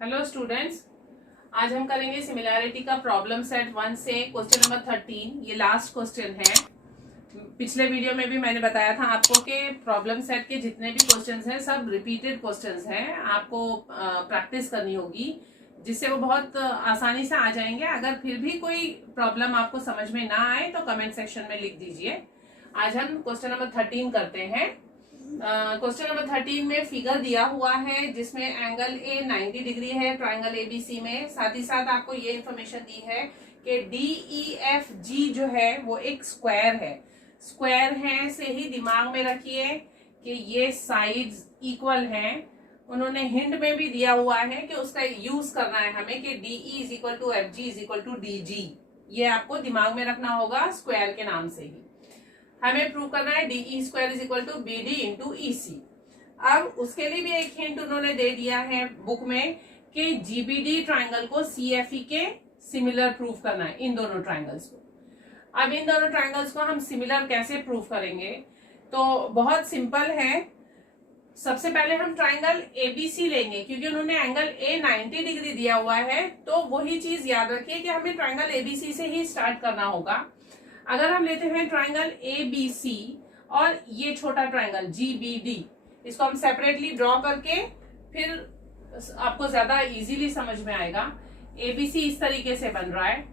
Hello students, आज हम करेंगे सिमिलैरिटी का प्रॉब्लम सेट 1 से क्वेश्चन नंबर 13। ये लास्ट क्वेश्चन है। पिछले वीडियो में भी मैंने बताया था आपको कि प्रॉब्लम सेट के जितने भी क्वेश्चंस हैं सब रिपीटेड क्वेश्चंस हैं। आपको प्रैक्टिस करनी होगी जिससे वो बहुत आसानी से आ जाएंगे। अगर फिर भी कोई प्रॉब्लम आपको समझ में ना आए तो कमेंट सेक्शन में लिख दीजिए। आज हम क्वेश्चन नंबर 13 करते हैं। क्वेश्चन नंबर 13 में फिगर दिया हुआ है जिसमें एंगल ए 90 डिग्री है ट्राइंगल एबीसी में। साथ ही साथ आपको ये इंफॉर्मेशन दी है कि DEFG जो है वो एक स्क्वायर है। स्क्वायर है से ही दिमाग में रखिए कि ये साइड्स इक्वल हैं। उन्होंने हिंट में भी दिया हुआ है कि उसका यूज करना है हमें कि DE is equal to FG is equal to DG। ये आपको दिमाग में रखना होगा स्क्वायर के नाम से ही। हमें प्रूव करना है DE square is equal to BD into EC। अब उसके लिए भी एक हिंट उन्होंने दे दिया है बुक में कि GBD ट्राइंगल को CFE के सिमिलर प्रूफ करना है, इन दोनों ट्राइंगल्स को। अब इन दोनों ट्राइंगल्स को हम सिमिलर कैसे प्रूफ करेंगे, तो बहुत सिंपल है। सबसे पहले हम ट्राइंगल ABC लेंगे क्योंकि उन्होंने एंगल A 90 डिग्री दिया हुआ है, तो वही चीज याद रखिए कि हमें ट्राइंगल ABC से ही स्टार्ट करना होगा। अगर हम लेते हैं ट्राइंगल ABC और ये छोटा ट्राइंगल GBD, इसको हम सेपरेटली ड्रॉ करके फिर आपको ज्यादा इजीली समझ में आएगा। ABC इस तरीके से बन रहा है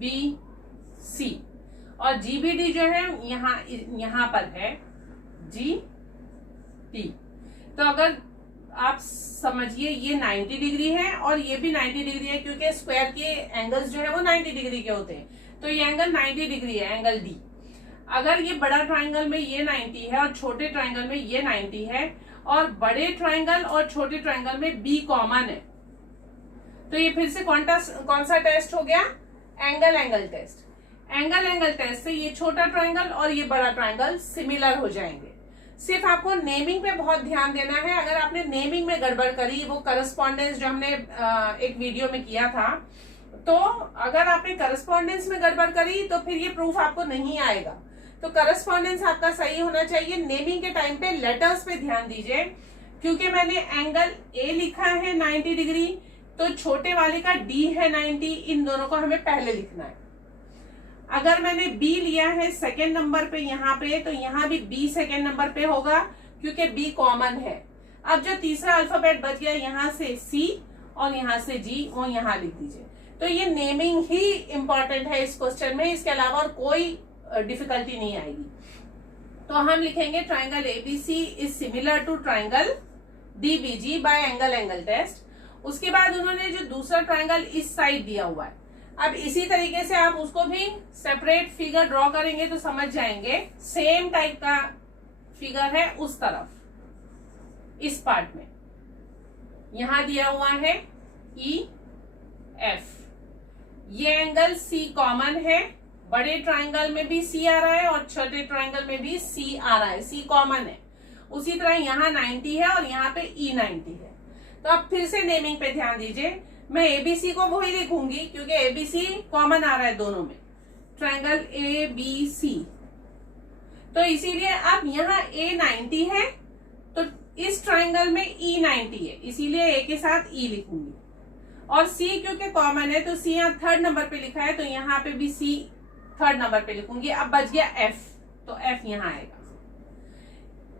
ABC और GBD जो है यहाँ पर है GD। तो अगर आप समझिए ये 90 डिग्री है और ये भी 90 डिग्री है क्योंकि स्क्वायर के एंगल्स जो है वो 90 डिग्री के होते हैं, तो ये एंगल 90 डिग्री है, एंगल D। अगर ये बड़ा ट्राइंगल में ये 90 है और छोटे ट्राइंगल में ये 90 है और बड़े ट्राइंगल और छोटे ट्राइंगल में B कॉमन है, तो ये फिर से कौन सा टेस्ट हो गया? Angle test. एंगल टेस्ट से ये छोटा ट्राइंगल और ये बड़ा ट्राइंगल सिमिलर हो जाएंगे। सिर्फ आपको नेमिंग पे बहुत ध्यान देना है। अगर आपने नेमिंग में गड़बड़ करी, वो करस्पॉन्डेंस जो हमने एक वीडियो में किया था, तो अगर आपने करस्पॉन्डेंस में गड़बड़ करी तो फिर ये प्रूफ आपको नहीं आएगा। तो करस्पॉन्डेंस आपका सही होना चाहिए। नेमिंग के टाइम पे लेटर्स पे ध्यान दीजिए, क्योंकि मैंने एंगल A लिखा है 90 डिग्री, तो छोटे वाले का D है 90, इन दोनों को हमें पहले लिखना है। अगर मैंने B लिया है सेकेंड नंबर पे यहाँ पे, तो यहाँ भी B सेकेंड नंबर पे होगा क्योंकि B कॉमन है। अब जो तीसरा अल्फाबेट बच गया यहाँ से C और यहाँ से G, वो यहाँ लिख दीजिए। तो ये नेमिंग ही इंपॉर्टेंट है इस क्वेश्चन में, इसके अलावा और कोई डिफिकल्टी नहीं आएगी। तो हम लिखेंगे triangle ABC is similar to triangle DBG by angle test. उसके बाद उन्होंने जो दूसरा ट्राइंगल इस साइड दिया हुआ है, अब इसी तरीके से आप उसको भी सेपरेट फिगर ड्रॉ करेंगे तो समझ जाएंगे। सेम टाइप का फिगर है उस तरफ, इस पार्ट में यहां दिया हुआ है EF। ये एंगल C कॉमन है, बड़े ट्राइंगल में भी C आ रहा है और छोटे ट्राइंगल में भी C आ रहा है, C कॉमन है। उसी तरह यहाँ 90 है और यहाँ पे E90 है। तो अब फिर से नेमिंग पे ध्यान दीजिए। मैं ABC को वही लिखूंगी क्योंकि ABC कॉमन आ रहा है दोनों में, ट्राइंगल ABC। तो इसीलिए अब यहाँ A 90 है तो इस ट्राइंगल में E90 है, इसीलिए A के साथ E लिखूंगी। और C क्योंकि कॉमन है तो C यहाँ थर्ड नंबर पे लिखा है, तो यहाँ पे भी C थर्ड नंबर पे लिखूंगी। अब बच गया F, तो F यहाँ आएगा।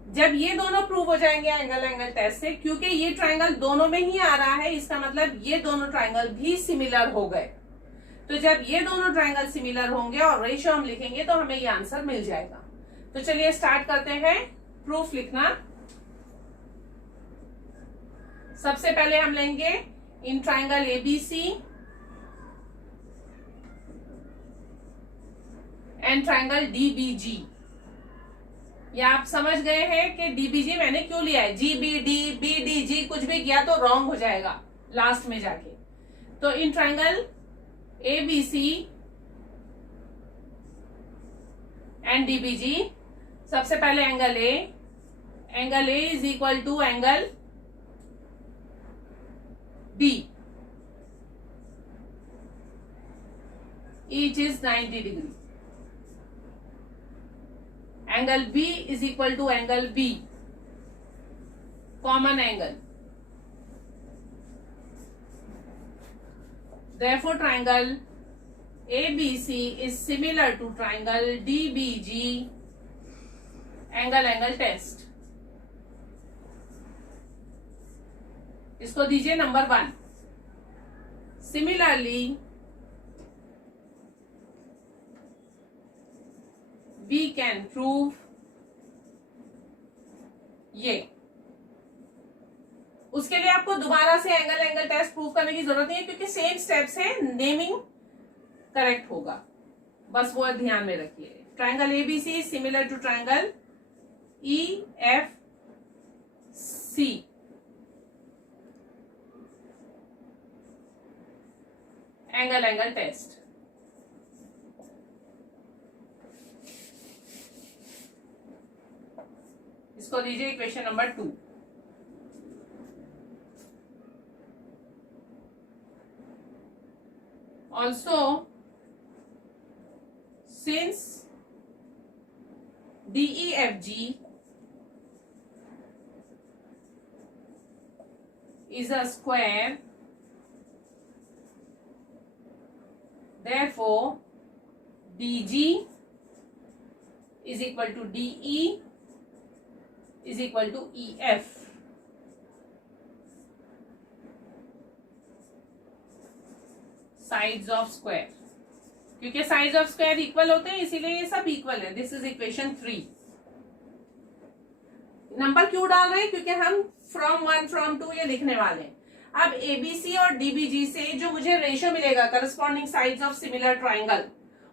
जब ये दोनों प्रूव हो जाएंगे एंगल टेस्ट से, क्योंकि ये ट्राइंगल दोनों में ही आ रहा है, इसका मतलब ये दोनों ट्राइंगल भी सिमिलर हो गए। तो जब ये दोनों ट्राइंगल सिमिलर होंगे और रेशियो हम लिखेंगे तो हमें ये आंसर मिल जाएगा। तो चलिए स्टार्ट करते हैं प्रूफ लिखना। सबसे पहले हम लेंगे इन triangle ABC and triangle DBG। ये आप समझ गए हैं कि DBG मैंने क्यों लिया है। GBD BDG कुछ भी किया तो रॉन्ग हो जाएगा लास्ट में जाके। तो in triangle ABC and DBG, सबसे पहले angle A is equal to angle D, each is 90 degree. Angle B is equal to angle B, common angle. therefore triangle ABC is similar to triangle DBG. angle test. इसको दीजिए number 1. Similarly we can prove ये. उसके लिए आपको दोबारा से angle test prove करने की जरूरत नहीं है, क्योंकि सेम स्टेप्स है, नेमिंग करेक्ट होगा, बस वो ध्यान में रखिए. Triangle ABC similar to triangle EFC. Angle test. इसको दीजिए equation number 2. Also, since DEFG is a square, therefore DG is equal to DE is equal to EF. Sides of square, क्योंकि sides of square equal होते हैं इसीलिए ये सब equal है. This is equation 3. Number क्यों डाल रहे हैं? क्योंकि हम फ्रॉम 1 फ्रॉम 2 ये लिखने वाले हैं. अब एबीसी और डीबीजी से जो मुझे रेशियो मिलेगा corresponding sides of similar triangle,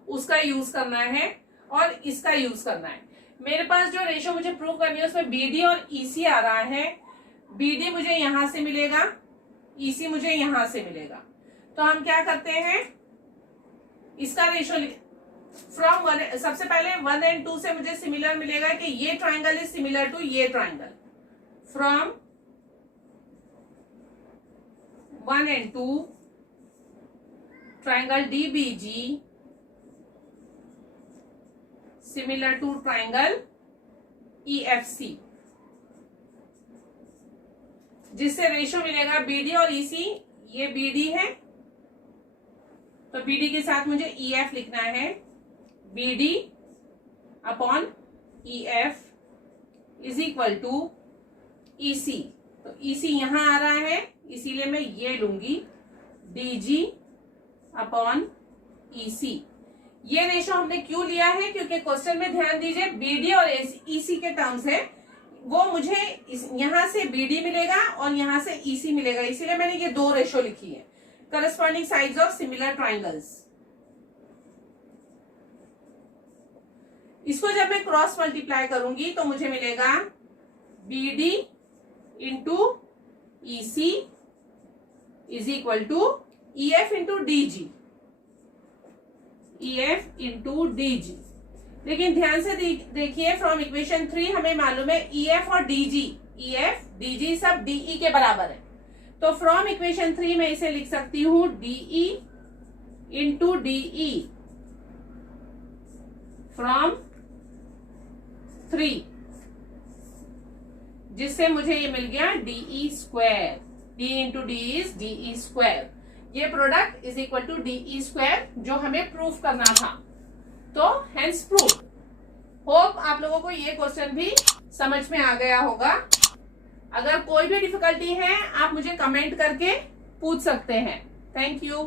उसका यूज करना है और इसका यूज करना है. मेरे पास जो रेशियो मुझे प्रूव करनी है उसमें बीडी और ईसी आ रहा है. बीडी मुझे यहां से मिलेगा, ईसी मुझे यहां से मिलेगा. तो हम क्या करते हैं, इसका रेशियो फ्रॉम 1, सबसे पहले 1 और 2 से मुझे सिमिलर मिलेगा कि ये ट्राइंगल इज सिमिलर टू ये ट्राइंगल. फ्रॉम 1 और 2 triangle DBG similar to triangle EFC, जिससे रेशियो मिलेगा बीडी और ईसी. ये बीडी है तो बीडी के साथ मुझे EF लिखना है. BD upon EF is equal to EC. तो EC यहां आ रहा है इसीलिए मैं ये लूंगी DG अपॉन EC. ये रेशो हमने क्यों लिया है? क्योंकि क्वेश्चन में ध्यान दीजिए BD और EC के टर्म्स है, वो मुझे यहां से BD मिलेगा और यहां से EC मिलेगा, इसीलिए मैंने ये 2 रेशो लिखी है. Corresponding sides of similar triangles. इसको जब मैं क्रॉस मल्टीप्लाई करूंगी तो मुझे मिलेगा BD into EC is equal to EF into DG. EF into DG. लेकिन ध्यान से देखिए, फ्रॉम इक्वेशन 3 हमें मालूम है EF और DG, EF DG सब DE के बराबर है. तो फ्रॉम इक्वेशन 3 में इसे लिख सकती हूं DE इंटू DE फ्रॉम 3, जिससे मुझे ये मिल गया DE square. D into D is DE square. ये product is equal to DE square जो हमें प्रूफ करना था. तो हेंस प्रूफ. होप आप लोगों को ये क्वेश्चन भी समझ में आ गया होगा. अगर कोई भी डिफिकल्टी है आप मुझे कमेंट करके पूछ सकते हैं. Thank you.